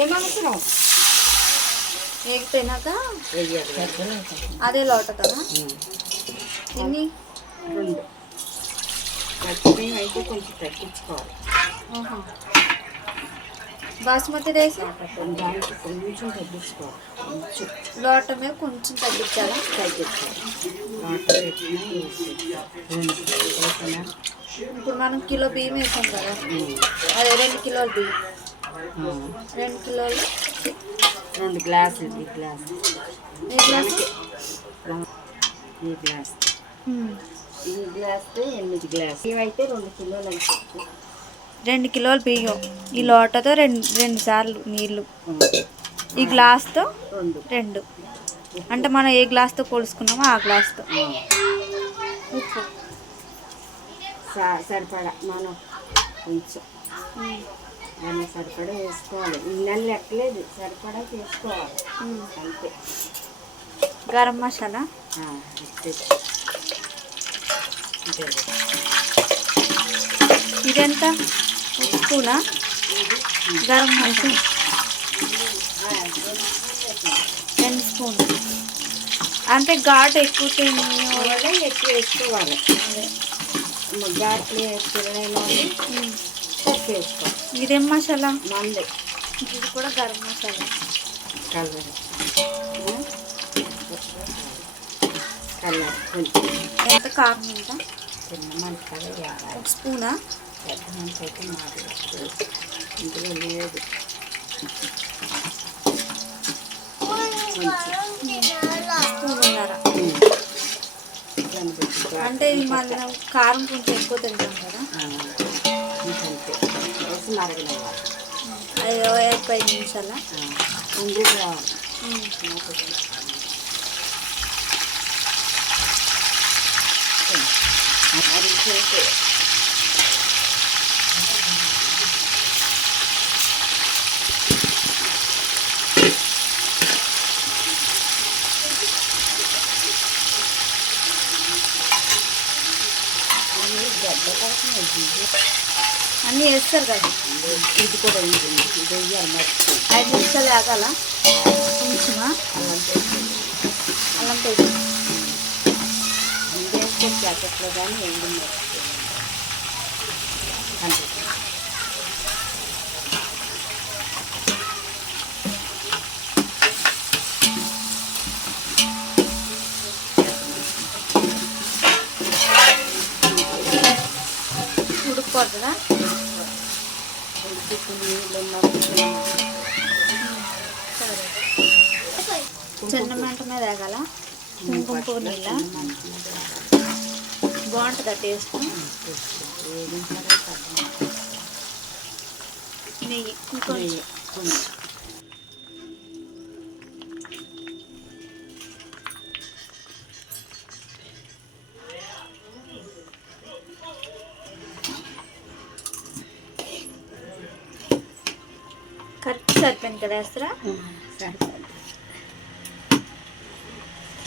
ఏమనుకున్నావు? వేగిపోయినాక అదే లోట కదా ఎన్ని? రెండు. అయితే కొంచెం తగ్గించుకోవాలి. బాస్మతి రైస్? దానికి కొంచెం తగ్గించుకోవాలి లోట మీద కొంచెం తగ్గించాలా? తగ్గించాలి ఇప్పుడు మనం కిలో బియ్యం వేసాం కదా. అదే రెండు కిలోలు బియ్యం. రెండు కిలోలు? రెండు గ్లాసులు ఈ గ్లాస్. ఏ గ్లాసు? ఈ గ్లాస్. ఈ గ్లాస్తో ఎనిమిది గ్లాస్. ఇవైతే రెండు కిలోలు అని చెప్పు. రెండు కిలోలు బియ్యం. ఈ లోటతో రెండు రెండు సార్లు నీళ్ళు. ఈ గ్లాస్తో రెండు. రెండు అంటే మనం ఏ గ్లాస్తో కొలుసుకున్నామో ఆ గ్లాస్తో. ఉప్పు సరిపడా. మనం కొంచెం. సరిపడా వేసుకోవాలి. ఇన్నెలు లెక్కలేదు. సరిపడా చేసుకోవాలి. అంతే. గరం మసాలా. ఇదెంత? స్పూనా? గరం మసాలా. రెండు స్పూన్ అంటే ఘాటు ఎక్కువ తిని ఎక్కువ వేసుకోవాలి ఘాట్లు వేసుకోవాలి ఇదేం మసాలా? మంది. ఇది కూడా గరం మసాలా. కలర్ కలర్ ఎంత కారం ఎంత చిన్న ఒక స్పూనా? పెద్ద అయితే మాది ఇందులో లేదు. అంటే మనం కారం కొంచెం ఎక్కువ తింటాం కదా. అయ్యో ఐదు నిమిషాల. ముందుకు అన్నీ వేస్తారు కదా. ఇది కూడా ఉంటుంది ఇది వెయ్యాలి మరి ఐదు నిమిషాలు ఆగాల కొంచెమా? అల్లం పేస్ట్. అల్లం ప్యాకెట్లో కానీ ఎండు మర్చిపోయి అంతే. ఉడికిపోతుందా చిన్న మంట మీద ఆగాల కుంకుమ పువ్వు నీళ్ళ? బాగుంటుందా టేస్ట్? నెయ్యి ఇంకొంచెం. నెయ్యి కొంచెం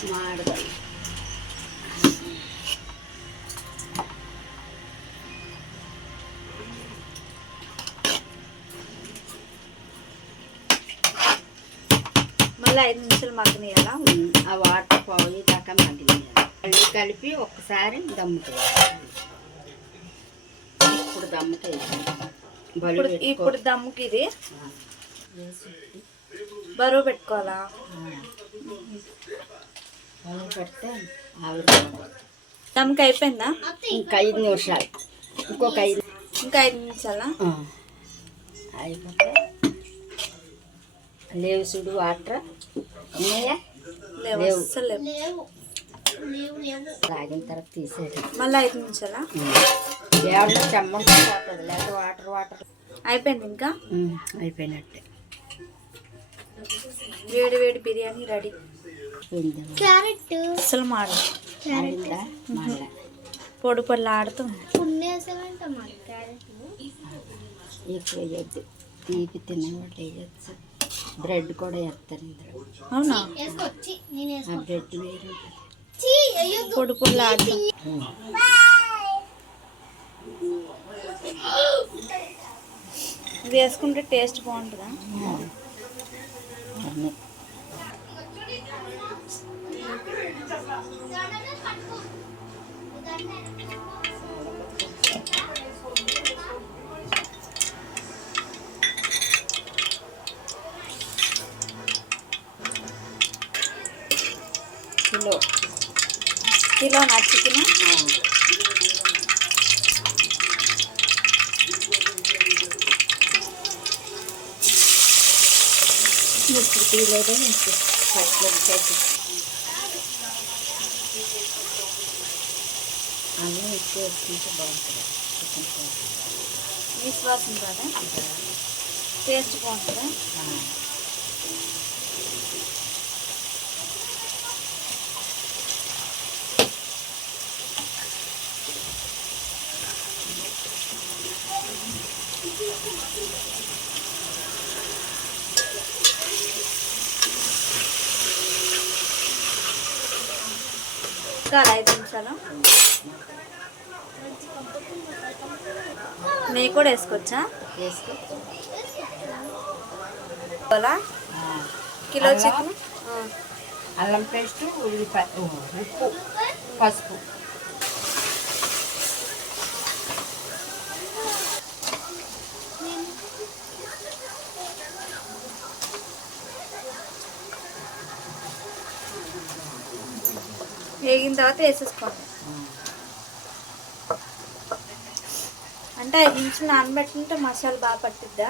మాడదాం మళ్ళీ ఐదు నిమిషాలు మగ్గనియాలా ఆ వాటర్ పోయి దాకా మగ్గినాయి మళ్ళీ కలిపి ఒక్కసారి దమ్ముతాయి ఇప్పుడు దమ్ముతాయి ఇప్పుడు దమ్ముకి ఇది బరువు పెట్టుకోవాలా పెడితే ఆవిరి దమ్ముకి అయిపోయిందా? ఇంకా ఐదు నిమిషాలు. ఇంకొక ఐదు. ఇంకా ఐదు నిమిషాలా. అయిపోతే లేవు చూడు వాటర్. ఉన్నాయా? లేవు లేవు. తాగిన తర్వాత తీసేది మళ్ళీ ఐదు నిమిషాలా? దేవుళ్ళు చెమ్మంతా పోతుంది. లేకపోతే వాటర్ వాటర్. అయిపోయింది ఇంకా? అయిపోయినట్టే. వేడి వేడి బిర్యానీ రెడీ. పోయిందా? అసలు మాడ పొడి పొడి ఆడుతుంది ఎక్కువ వేయద్దు. తీపి తినేవాళ్ళు వేయచ్చు బ్రెడ్ కూడా వేస్తారు ఇందులో. అవునా? ఆ బ్రెడ్ వేరు. పొడి పొడి ఆడుతుంది ఇది వేసుకుంటే టేస్ట్ బాగుంటుందా? కిలో. కిలో నా చికెన్. ఇప్పుడు కిలోదే మీకు పచ్చిమిరపకాయ చేసి అన్నీ ఎక్కువ వేసుకుంటే బాగుంటుంది? చికెన్. విశ్వాసం కదా టేస్ట్ బాగుంటుందా ఇంకా ఐదు నిమిషాలు. నెయ్యి కూడా వేసుకోవచ్చా? వేసుకో అలా. Kilo chicken? అల్లం పేస్ట్ ఉల్లిపాయ ఉప్పు పసుపు. వేగిన తర్వాత వేసేసుకోండి అంటే ఐదు నిమిషాలు నానబెట్టింటే మసాలా బాగా పట్టిద్దా?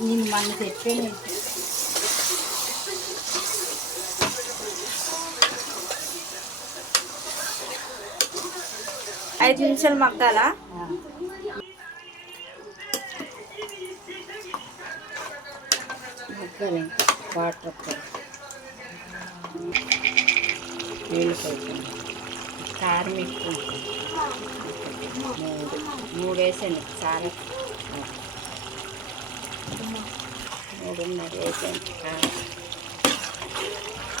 నేను మన చెప్పాను ఐదు నిమిషాలు మగ్గాలా? ముక్కలు వాటర్ నీళ్ళు పోతుంది కారం ఎక్కువ. మూడు మూడు వేసాను చాలా. మూడున్నర వేసాను కారం.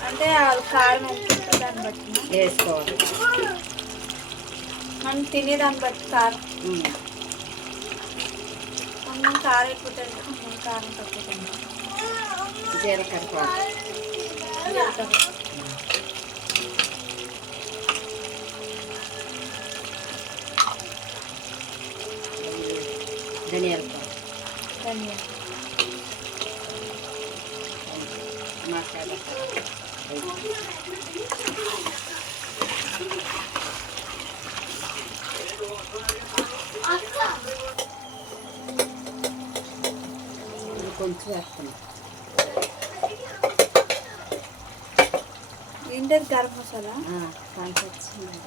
అంటే కారం ఎంత దాన్ని బట్టి? వేసుకోవాలి. మనం తినే దాన్ని బట్టి కారం. కొంచెం కారం ఎక్కువ తింటాం కారం తక్కువ తింటాం. జీలకర్ర పౌడర్ జీలకర్ర. ధనియాల పౌడర్ ధనియా మసాలా ఇది కొంచెం వేస్తాను ఏంటది గరం మసాలా కొంచెం వచ్చింది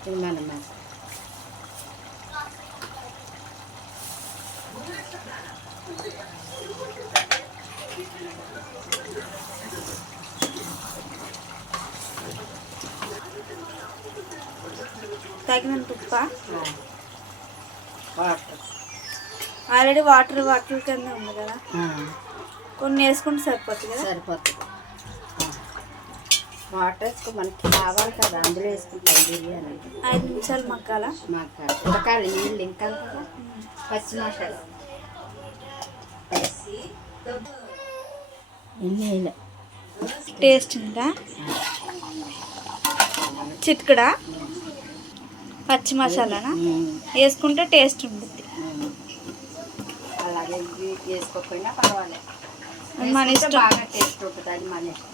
ఇది మన మసాలా తగినంత ఉప్ప వాటర్ ఆల్రెడీ వాటర్ వాటర్ కింద ఉంది కదా. కొన్ని వేసుకుంటే సరిపోతుంది కదా? సరిపోతుంది. వాటర్ వేసుకో మనకి కావాలి కదా అందులో వేసుకుంటాం బిర్యానీ. ఐదు నిమిషాలు మగ్గాల? మాకు ఉడకాలి నీళ్ళు ఇంకా కదా? పచ్చి మసాలా. ఎన్ని టేస్ట్ ఉందా? చిట్కడా? పచ్చి మసాలానా? వేసుకుంటే టేస్ట్ ఉంటుంది. వేసుకోకపోయినా పర్వాలేదు మన ఇష్టం. బాగా టేస్ట్ ఉంటుంది అది మన ఇష్టం.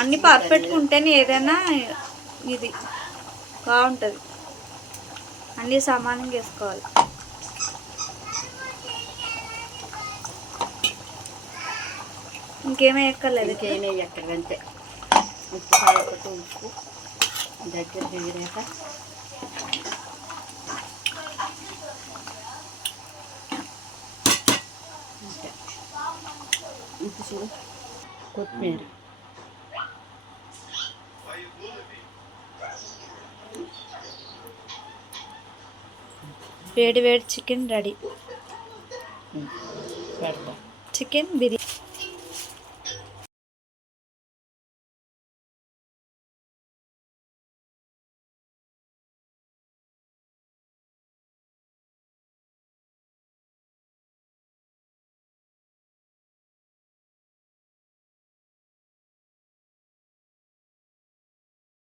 అన్ని పర్ఫెక్ట్గా ఉంటేనే ఏదైనా ఇది బాగుంటుంది. అన్నీ సమానంగా వేసుకోవాలి. ఇంకేమీ ఎక్కర్లేదు ఇంకేమీ ఎక్కడంతే ఉప్పు కాకపోతే ఉప్పు దగ్గర దిగిరాక అంతే. చూడు. కొత్తిమీర. వేడి వేడి చికెన్ రెడీ. పెడతా. చికెన్ బిర్యానీ.